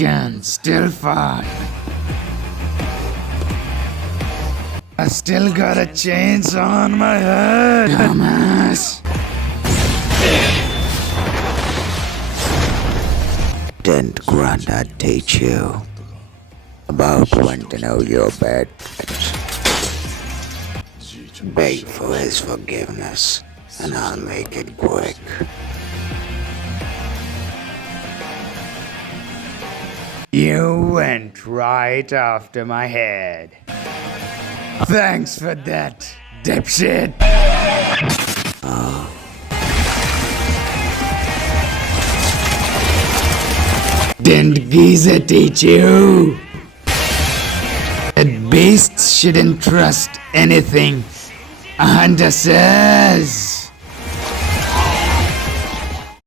can still fight. I still got a chainsaw on my head, dumbass. Didn't Grandad teach you about when to know your bad bitch? Beg for his forgiveness, and I'll make it quick. You went right after my head. Thanks for that, dipshit. Didn't Giza teach you that beasts shouldn't trust anything a hunter says?